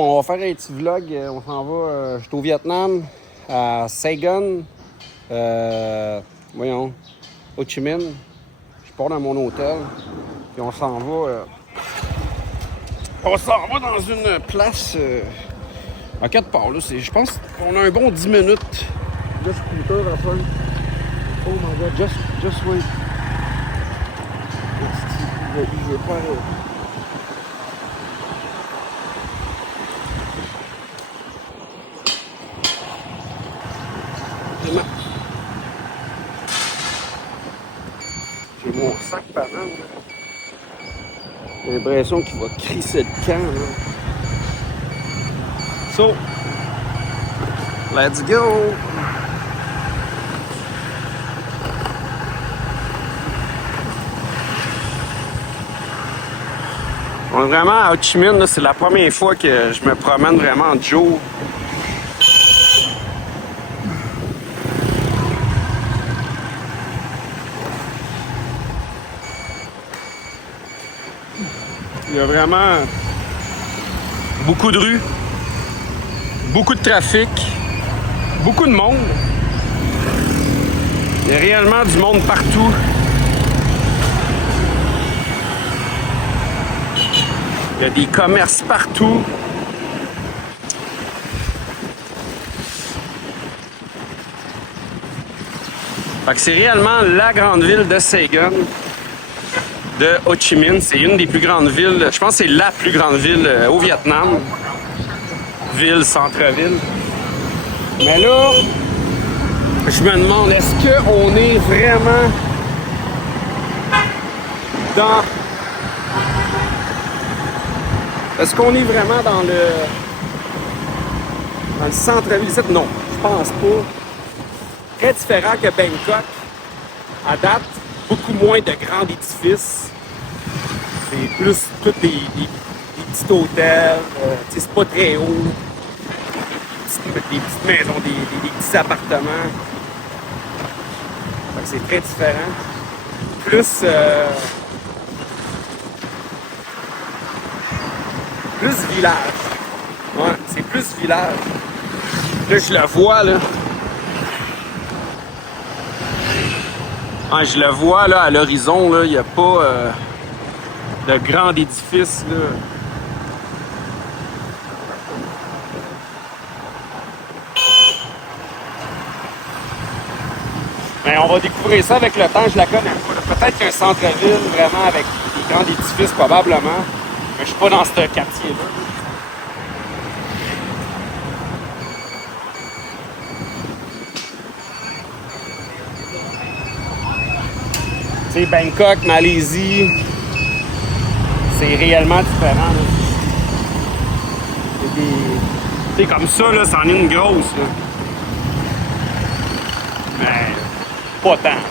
On va faire un petit vlog. On s'en va. Je suis au Vietnam, à Saigon. Voyons, Ho Chi Minh. Je pars dans mon hôtel. Puis on s'en va. On s'en va dans une place. À quatre parts, là. Je pense qu'on a un bon 10 minutes. De scooter à faire. Oh my god, just wait. Je veux pas. J'ai mon sac par an. J'ai l'impression qu'il va crisser le camp. Là. So, let's go! On est vraiment à Ho Chi Minh, c'est la première fois que je me promène vraiment en jour. Il y a vraiment beaucoup de rues, beaucoup de trafic, beaucoup de monde. Il y a réellement du monde partout. Il y a des commerces partout. Fait que c'est réellement la grande ville de Saigon, de Ho Chi Minh. C'est une des plus grandes villes, je pense que c'est la plus grande ville au Vietnam. Ville, centre-ville. Mais là, je me demande, est-ce qu'on est vraiment dans... Est-ce qu'on est vraiment dans le centre-ville? Non, je pense pas. Très différent que Bangkok. À date, beaucoup moins de grands édifices. C'est plus tous des petits hôtels. C'est pas très haut. Des petites maisons, des petits appartements. C'est très différent. Plus village. Ouais, c'est plus village. Là, je le vois, là. Ouais, je le vois, là, à l'horizon, là. Il n'y a pas de grand édifice, là. Mais on va découvrir ça avec le temps. Je la connais pas. Peut-être qu'un centre-ville, vraiment, avec des grands édifices, probablement. Mais je suis pas dans ce quartier-là. Tu sais, Bangkok, Malaisie, c'est réellement différent. C'est des... Tu sais, comme ça, là, c'en est une grosse, là. Mais pas tant.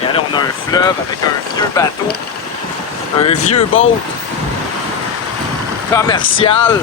Et là, on a un fleuve avec un vieux bateau, un vieux boat commercial.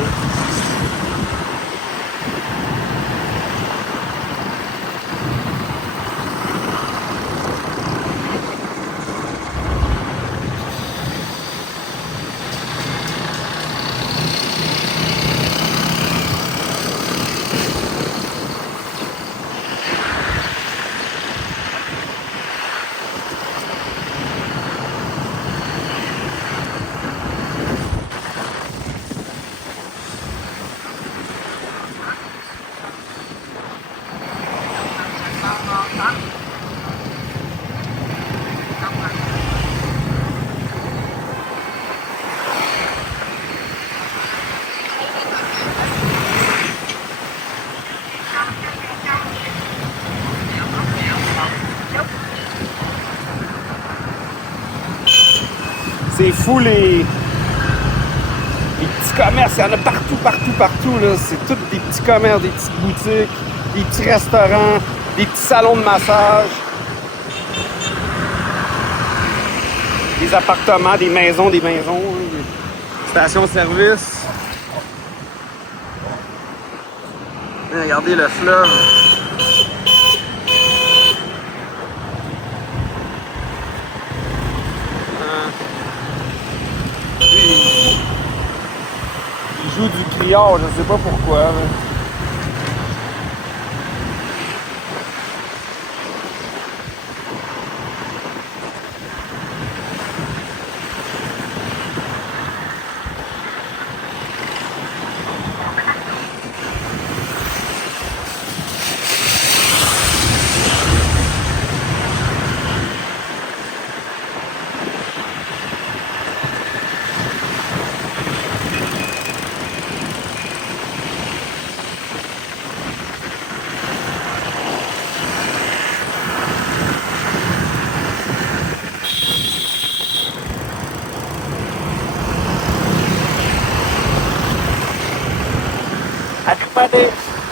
C'est fou les petits commerces, il y en a partout, là. C'est tous des petits commerces, des petites boutiques, des petits restaurants, des petits salons de massage, des appartements, des maisons, hein, des stations-service. Regardez le fleuve. Il joue du criard, je sais pas pourquoi. Là.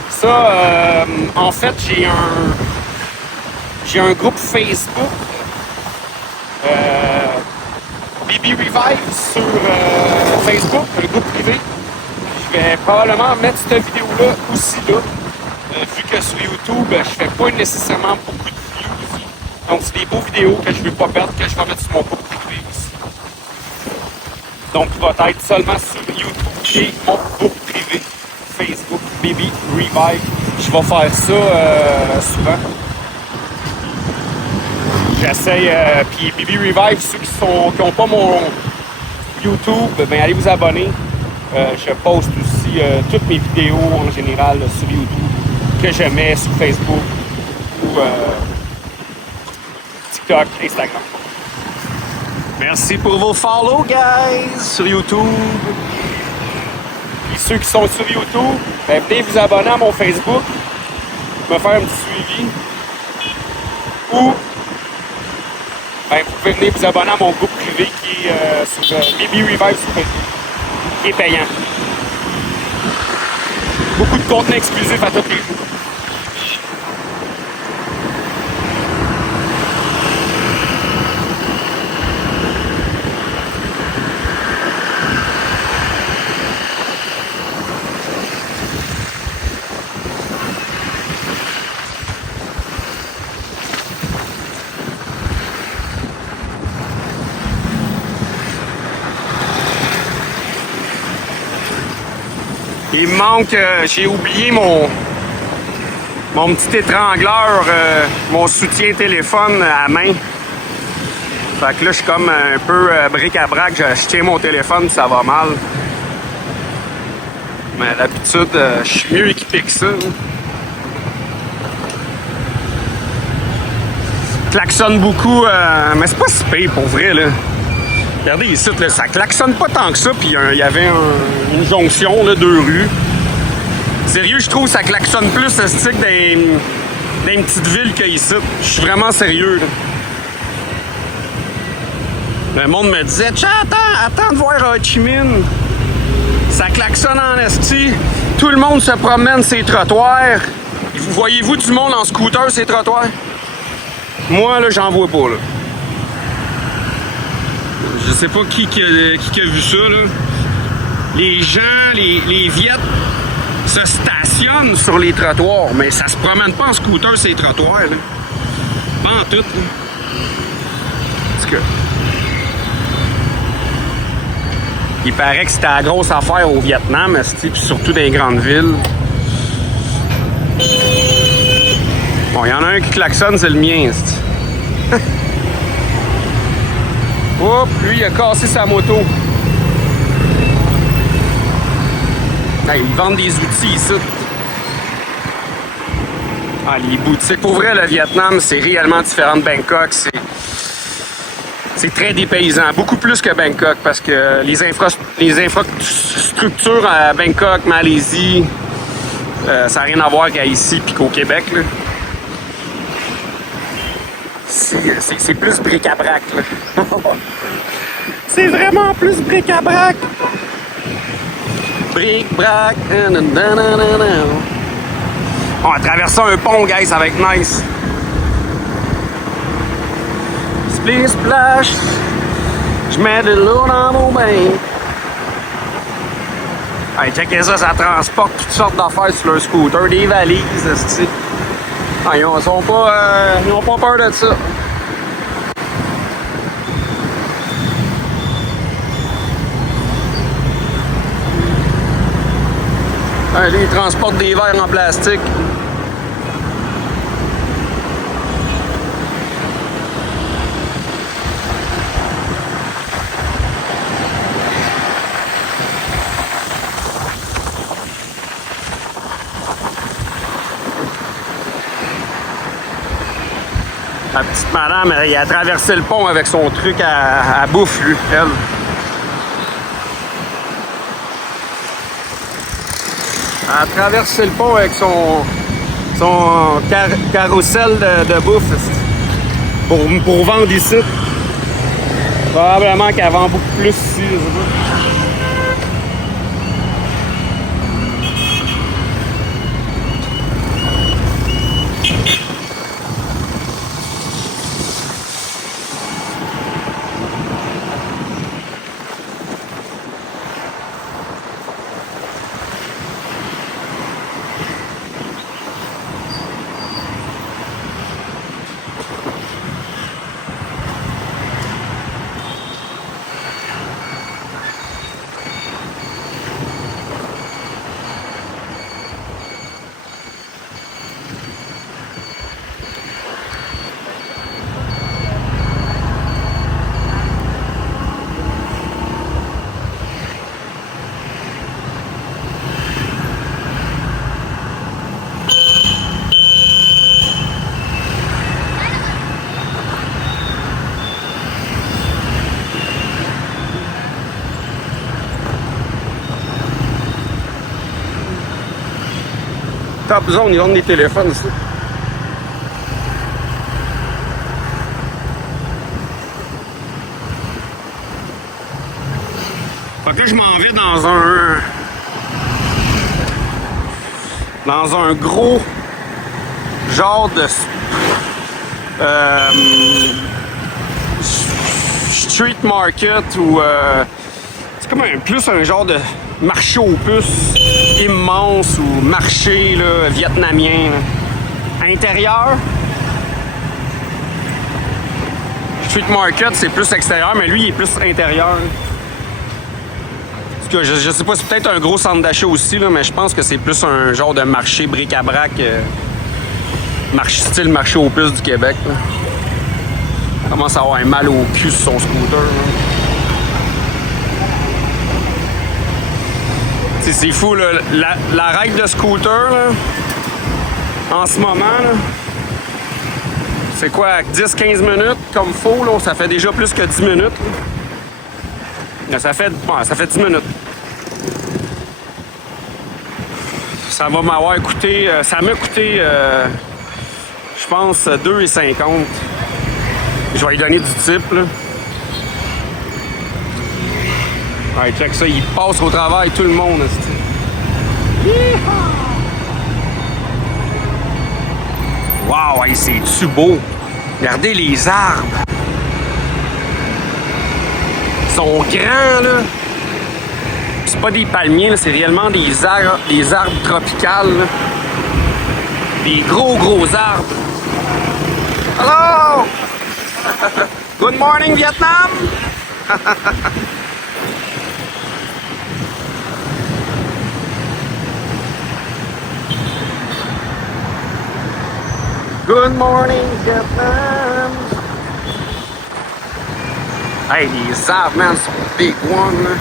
Ça, en fait, j'ai un groupe Facebook, BB Revive sur Facebook, le groupe privé. Je vais probablement mettre cette vidéo-là aussi là, vu que sur YouTube, je fais pas nécessairement beaucoup de views. Donc, c'est des beaux vidéos que je ne veux pas perdre, que je vais mettre sur mon groupe privé ici. Donc, il va être seulement sur YouTube et mon groupe privé Facebook, BB Revive. Je vais faire ça souvent. J'essaye, puis BB Revive, ceux qui n'ont pas mon YouTube, ben allez vous abonner. Je poste aussi toutes mes vidéos en général sur YouTube que je mets sur Facebook ou TikTok, Instagram. Merci pour vos follow, guys, sur YouTube. Et ceux qui sont sur YouTube, ben, venez vous abonner à mon Facebook, me faire un petit suivi. Ou ben, vous pouvez venir vous abonner à mon groupe privé qui est sur BB Revive sur Facebook, qui est payant. Beaucoup de contenu exclusif à tous les jours. Il me manque, j'ai oublié mon petit étrangleur, mon soutien téléphone à la main. Fait que là, je suis comme un peu bric-à-brac, je tiens mon téléphone, ça va mal. Mais d'habitude, je suis mieux équipé que ça. Klaxonne beaucoup, mais c'est pas si pire pour vrai, là. Regardez ici, là, ça klaxonne pas tant que ça, puis il y avait une jonction, là, 2 rues. Sérieux, je trouve que ça klaxonne plus ce stick dans une petite ville qu'ici. Je suis vraiment sérieux, là. Le monde me disait, tiens, attends de voir Ho Chi Minh. Ça klaxonne en esti. Tout le monde se promène sur les trottoirs. Voyez-vous du monde en scooter sur les trottoirs? Moi, là, j'en vois pas, là. Je sais pas qui a vu ça, là. Les gens, les Viettes se stationnent sur les trottoirs, mais ça se promène pas en scooter sur les trottoirs, là. Pas en tout, là. Parce que... Il paraît que c'était la grosse affaire au Vietnam, puis surtout dans les grandes villes. Bon, il y en a un qui klaxonne, c'est le mien, c'ti. Hop, lui, il a cassé sa moto. Hey, ils vendent des outils ici. Ah, les boutiques. Pour vrai, le Vietnam, c'est réellement différent de Bangkok. C'est très dépaysant. Beaucoup plus que Bangkok parce que les infrastructures à Bangkok, Malaisie, ça n'a rien à voir qu'ici puis qu'au Québec, là. C'est plus bric-à-brac, là. C'est vraiment plus bric-à-brac. Bric-brac. On va traverser un pont, guys, ça va être nice. Splish splash. Je mets de l'eau dans mon bain. Hey, checkez ça, ça transporte toutes sortes d'affaires sur leur scooter, des valises, esti. Ah, ils n'ont pas peur de ça. Ah, lui, il transporte des verres en plastique. La petite madame, elle a traversé le pont avec son truc à bouffe, lui, elle. Elle a traversé le pont avec son carrousel de bouffe pour vendre ici. Probablement qu'elle vend beaucoup plus ici, je sais pas. Top Zone, ils vendent des téléphones ici. Fait que là, je m'en vais dans un gros genre de street market ou c'est comme plus un genre de marché aux puces immense ou marché là, vietnamien. Là. Intérieur, street market c'est plus extérieur, mais lui il est plus intérieur. Je sais pas, c'est peut-être un gros centre d'achat aussi, là, mais je pense que c'est plus un genre de marché bric-à-brac, style marché aux puces du Québec. Là. Il commence à avoir un mal au cul sur son scooter. C'est fou, là. La ride de scooter, là, en ce moment, là, c'est quoi, 10-15 minutes comme faux, là, ça fait déjà plus que 10 minutes. Là. Ça fait 10 minutes. Ça va m'avoir coûté, ça m'a coûté, je pense, 2,50. Je vais lui donner du type, là. Ouais, check ça, il passe au travail tout le monde. Wow, hey, c'est-tu beau? Regardez les arbres. Ils sont grands, là. C'est pas des palmiers, c'est réellement des arbres tropicales. Là. Des gros arbres. Hello! Good morning, Vietnam! Good morning, Vietnam! Hey, les arbres, man, sont big one, là.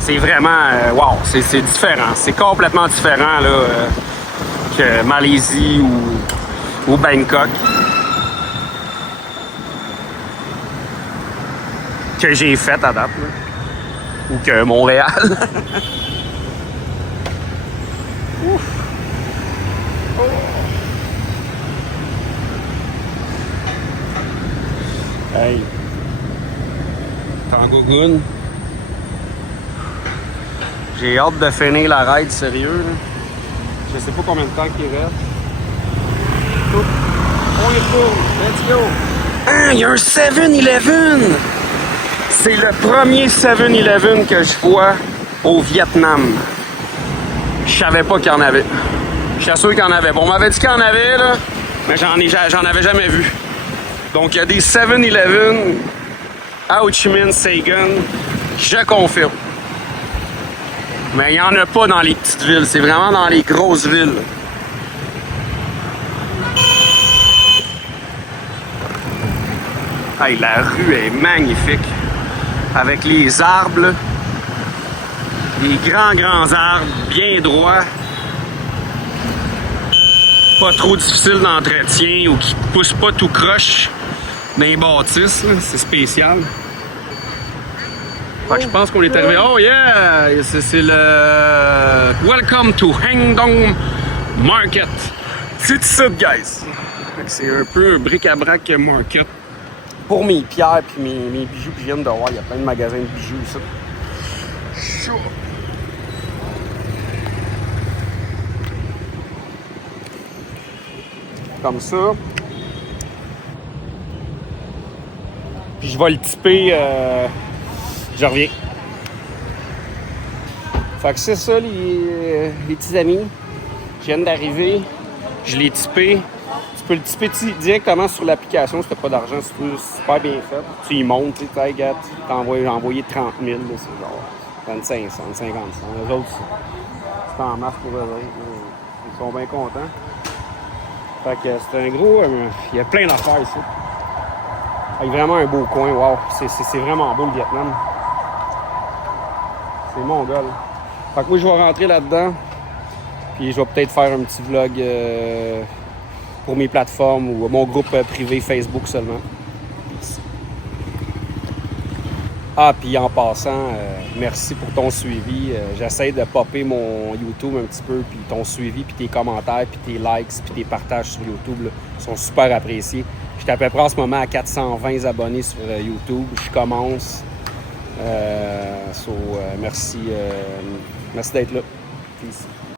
C'est vraiment, wow, c'est différent. C'est complètement différent là, que Malaisie ou Bangkok. Que j'ai fait à date. Là. Ou que Montréal. Ouf. Oh. Hey. Tangogun. J'ai hâte de finir la ride, sérieux. Là. Je sais pas combien de temps qu'il reste. On y retourne. Let's go. Ah, il y a un 7-Eleven! C'est le premier 7-Eleven que je vois au Vietnam. Je savais pas qu'il y en avait. Je suis sûr qu'il y en avait. Bon, on m'avait dit qu'il y en avait, là, mais j'en avais jamais vu. Donc, il y a des 7-Eleven à Ho Chi Minh, Saigon. Je confirme. Mais il n'y en a pas dans les petites villes, c'est vraiment dans les grosses villes. Hey, la rue est magnifique. Avec les arbres, là. Les grands arbres, bien droits. Pas trop difficile d'entretien ou qui poussent pas tout croche dans les bâtisses. C'est spécial. Fait que je pense qu'on est arrivé. Oh yeah! C'est le Welcome to Hangdong Market. C'est ça, guys. C'est un peu un bric-à-brac market. Pour mes pierres et mes bijoux que je viens de voir, il y a plein de magasins de bijoux ici. Chaud. Comme ça. Puis je vais le typer. Je reviens. Fait que c'est ça, les petits amis. Je viens d'arriver. Je l'ai typé. Tu peux le typer directement sur l'application si tu n'as pas d'argent. C'est super bien fait. Tu y montes, tu sais, gars, j'ai envoyé 30 000, là, c'est genre 25 cents, 50 cents. Les autres, c'est en masse pour eux. Ils sont bien contents. Fait que c'est un gros... il y a plein d'affaires ici. Avec vraiment un beau coin, wow. C'est vraiment beau le Vietnam. C'est mon gars, là. Fait que moi, je vais rentrer là-dedans. Puis je vais peut-être faire un petit vlog pour mes plateformes ou mon groupe privé Facebook seulement. Ah, puis en passant, merci pour ton suivi. J'essaie de popper mon YouTube un petit peu, puis ton suivi, puis tes commentaires, puis tes likes, puis tes partages sur YouTube là, sont super appréciés. Je suis à peu près en ce moment à 420 abonnés sur YouTube. Je commence. Merci d'être là. Peace.